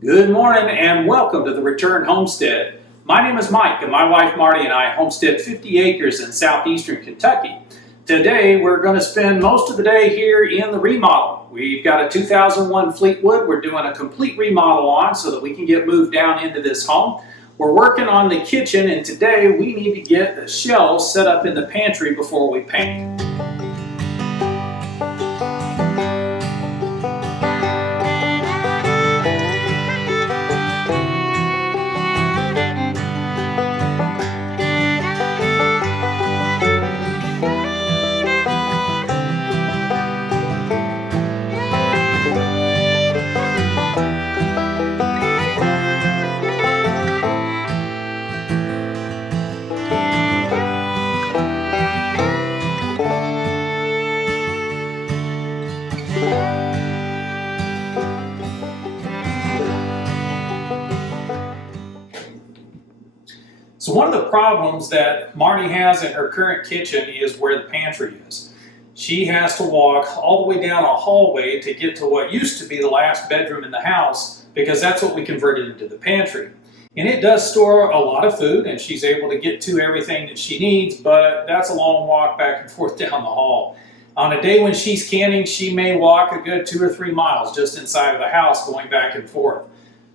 Good morning and welcome to the Return Homestead. My name is Mike and my wife Marty and I homestead 50 acres in southeastern Kentucky. Today we're going to spend most of the day here in the remodel. We've got a 2001 Fleetwood we're doing a complete remodel on so that we can get moved down into this home. We're working on the kitchen and today we need to get the shelves set up in the pantry before we paint. So one of the problems that Marty has in her current kitchen is where the pantry is. She has to walk all the way down a hallway to get to what used to be the last bedroom in the house because that's what we converted into the pantry. And it does store a lot of food and she's able to get to everything that she needs, but that's a long walk back and forth down the hall. On a day when she's canning, she may walk a good 2 or 3 miles just inside of the house going back and forth.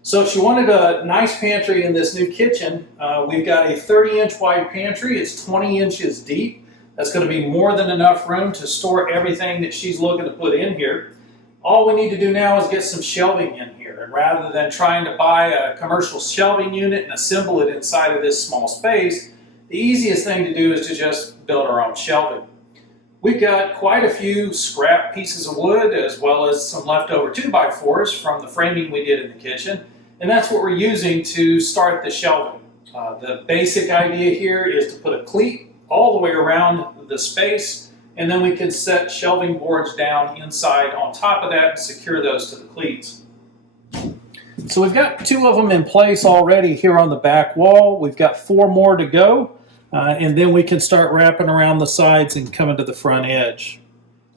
So if she wanted a nice pantry in this new kitchen, we've got a 30-inch wide pantry. It's 20 inches deep. That's going to be more than enough room to store everything that she's looking to put in here. All we need to do now is get some shelving in here. And rather than trying to buy a commercial shelving unit and assemble it inside of this small space, the easiest thing to do is to just build our own shelving. We've got quite a few scrap pieces of wood as well as some leftover 2x4s from the framing we did in the kitchen. And that's what we're using to start the shelving. The basic idea here is to put a cleat all the way around the space, and then we can set shelving boards down inside on top of that and secure those to the cleats. So we've got 2 of them in place already here on the back wall. We've got 4 more to go, and then we can start wrapping around the sides and coming to the front edge.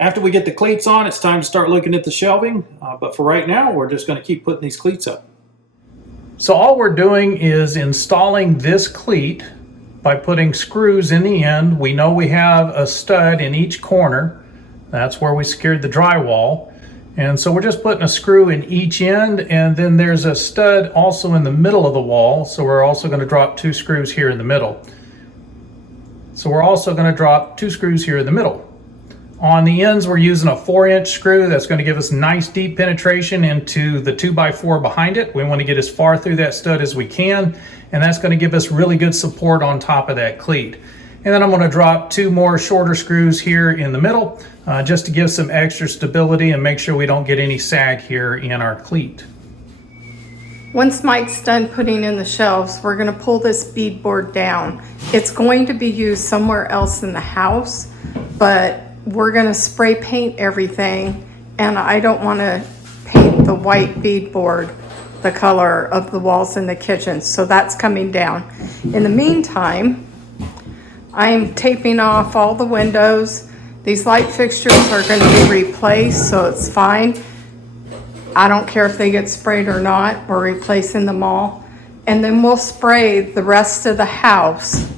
After we get the cleats on, it's time to start looking at the shelving, but for right now, we're just going to keep putting these cleats up. So all we're doing is installing this cleat by putting screws in the end. We know we have a stud in each corner. That's where we secured the drywall. And so we're just putting a screw in each end, and then there's a stud also in the middle of the wall. So we're also going to drop 2 screws here in the middle. So we're also going to drop 2 screws here in the middle. On the ends, we're using a 4-inch screw that's going to give us nice deep penetration into the 2x4 behind it. We want to get as far through that stud as we can, and that's going to give us really good support on top of that cleat. And then I'm going to drop 2 more shorter screws here in the middle, just to give some extra stability and make sure we don't get any sag here in our cleat. Once Mike's done putting in the shelves, we're going to pull this beadboard down. It's going to be used somewhere else in the house, but we're going to spray paint everything, and I don't want to paint the white beadboard the color of the walls in the kitchen, so that's coming down. In the meantime, I'm taping off all the windows. These light fixtures are going to be replaced, so it's fine. I don't care if they get sprayed or not. We're replacing them all, and then we'll spray the rest of the house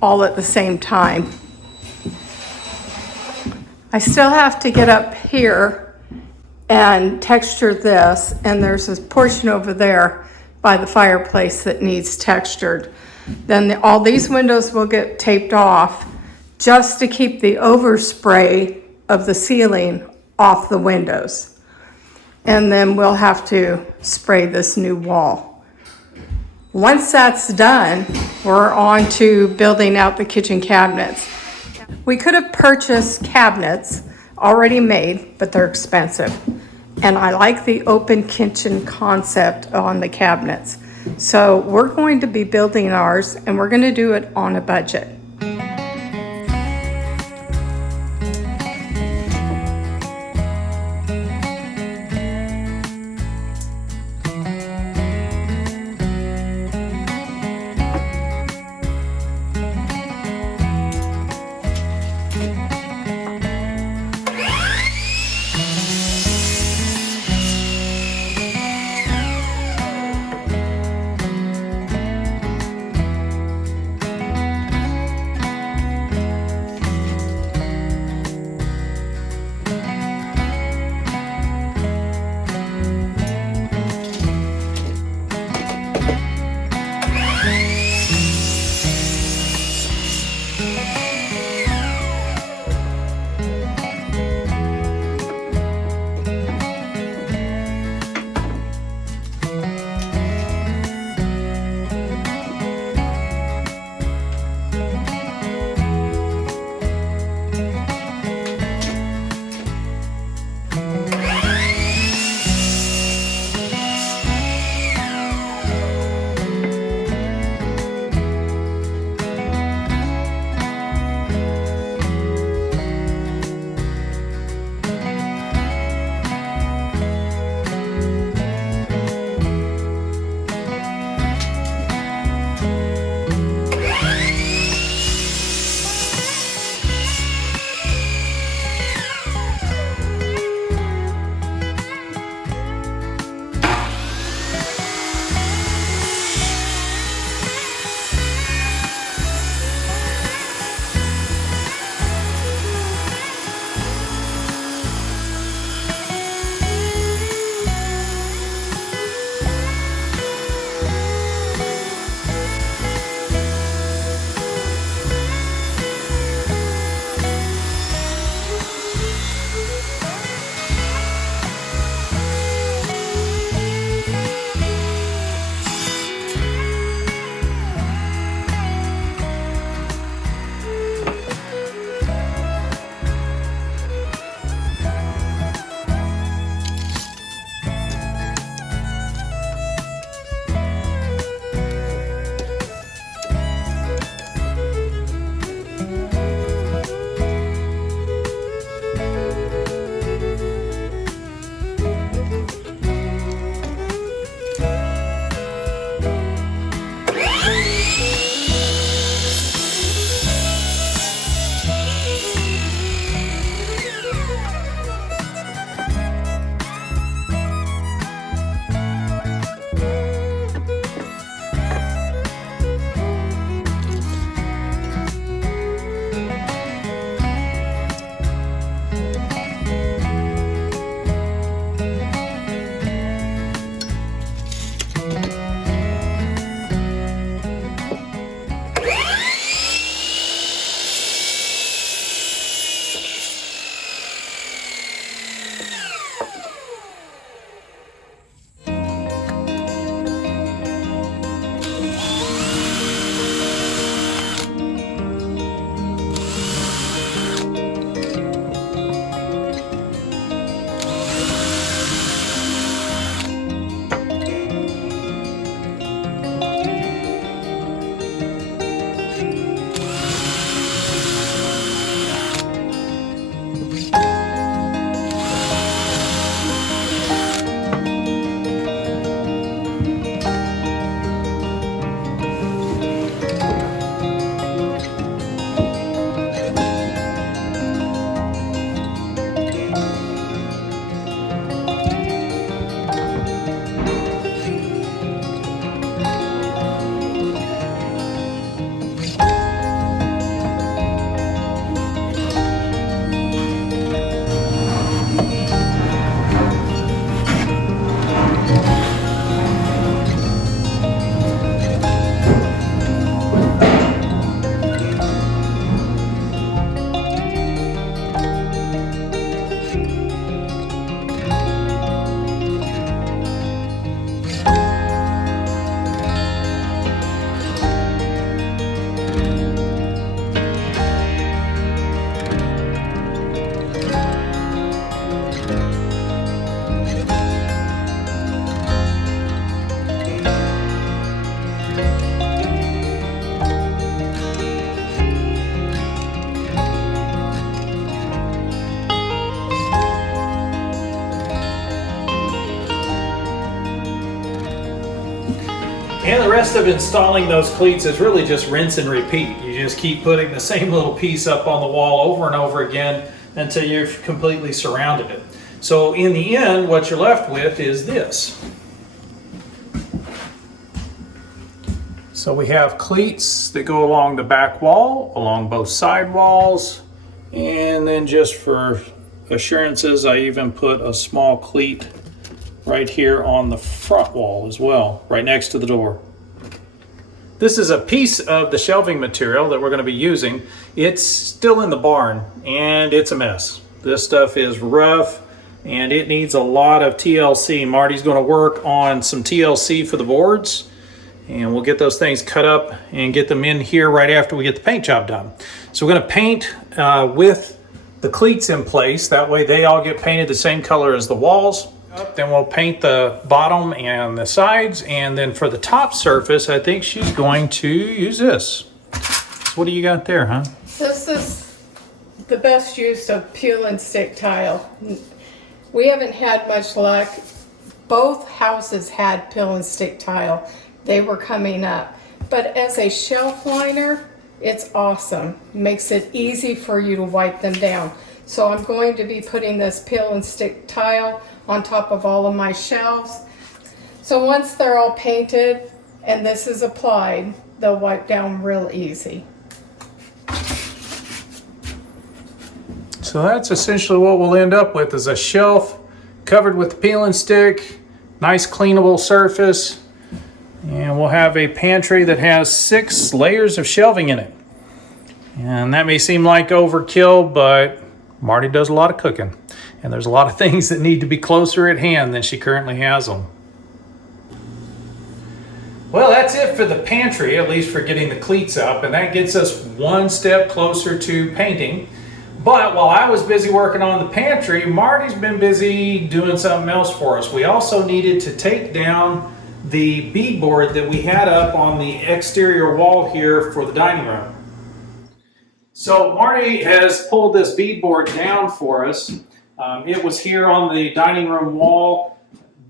all at the same time. I still have to get up here and texture this, and there's this portion over there by the fireplace that needs textured. Then all these windows will get taped off just to keep the overspray of the ceiling off the windows. And then we'll have to spray this new wall. Once that's done, we're on to building out the kitchen cabinets. We could have purchased cabinets already made, but they're expensive. And I like the open kitchen concept on the cabinets. So we're going to be building ours, and we're going to do it on a budget. And the rest of installing those cleats is really just rinse and repeat. You just keep putting the same little piece up on the wall over and over again until you've completely surrounded it. So in the end, what you're left with is this. So we have cleats that go along the back wall, along both side walls, and then just for assurances, I even put a small cleat right here on the front wall as well, right next to the door. This is a piece of the shelving material that we're going to be using. It's still in the barn and it's a mess. This stuff is rough and it needs a lot of TLC. Marty's going to work on some TLC for the boards, and we'll get those things cut up and get them in here right after we get the paint job done. So we're going to paint with the cleats in place. That way they all get painted the same color as the walls. Then we'll paint the bottom and the sides, and then for the top surface, I think she's going to use this. So what do you got there, huh? This is the best use of peel and stick tile. We haven't had much luck. Both houses had peel and stick tile. They were coming up. But as a shelf liner, it's awesome. Makes it easy for you to wipe them down. So I'm going to be putting this peel and stick tile on top of all of my shelves. So once they're all painted and this is applied, they'll wipe down real easy. So that's essentially what we'll end up with, is a shelf covered with peel and stick, nice cleanable surface, and we'll have a pantry that has 6 layers of shelving in it. And that may seem like overkill, but Marty does a lot of cooking, and there's a lot of things that need to be closer at hand than she currently has them. Well, that's it for the pantry, at least for getting the cleats up, and that gets us one step closer to painting. But while I was busy working on the pantry, Marty's been busy doing something else for us. We also needed to take down the beadboard that we had up on the exterior wall here for the dining room. So Marty has pulled this beadboard down for us. It was here on the dining room wall.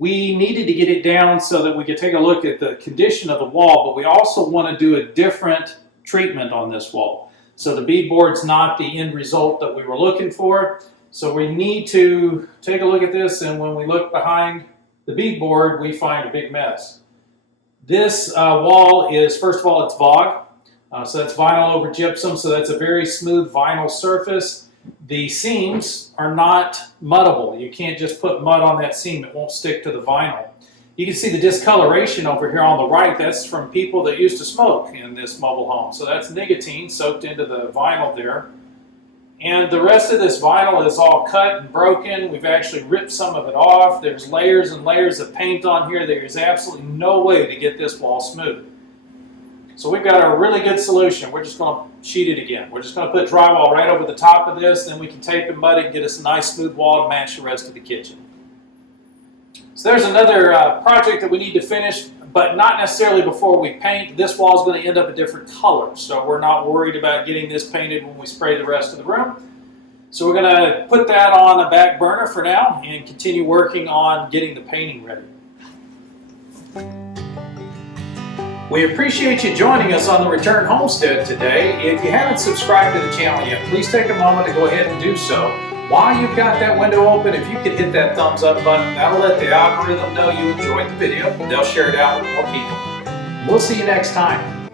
We needed to get it down so that we could take a look at the condition of the wall, but we also want to do a different treatment on this wall. So the beadboard's not the end result that we were looking for. So we need to take a look at this, and when we look behind the beadboard, we find a big mess. This wall is, first of all, it's VOG. So that's vinyl over gypsum, so that's a very smooth vinyl surface. The seams are not muddable. You can't just put mud on that seam, it won't stick to the vinyl. You can see the discoloration over here on the right. That's from people that used to smoke in this mobile home. So that's nicotine soaked into the vinyl there. And the rest of this vinyl is all cut and broken. We've actually ripped some of it off. There's layers and layers of paint on here. There's absolutely no way to get this wall smooth. So we've got a really good solution. We're just going to sheet it again. We're just going to put drywall right over the top of this, then we can tape and mud it and get us a nice smooth wall to match the rest of the kitchen. So there's another project that we need to finish, but not necessarily before we paint. This wall is going to end up a different color, so we're not worried about getting this painted when we spray the rest of the room. So we're going to put that on a back burner for now and continue working on getting the painting ready. We appreciate you joining us on the Return Homestead today. If you haven't subscribed to the channel yet, please take a moment to go ahead and do so. While you've got that window open, if you could hit that thumbs up button, that'll let the algorithm know you enjoyed the video. They'll share it out with more people. We'll see you next time.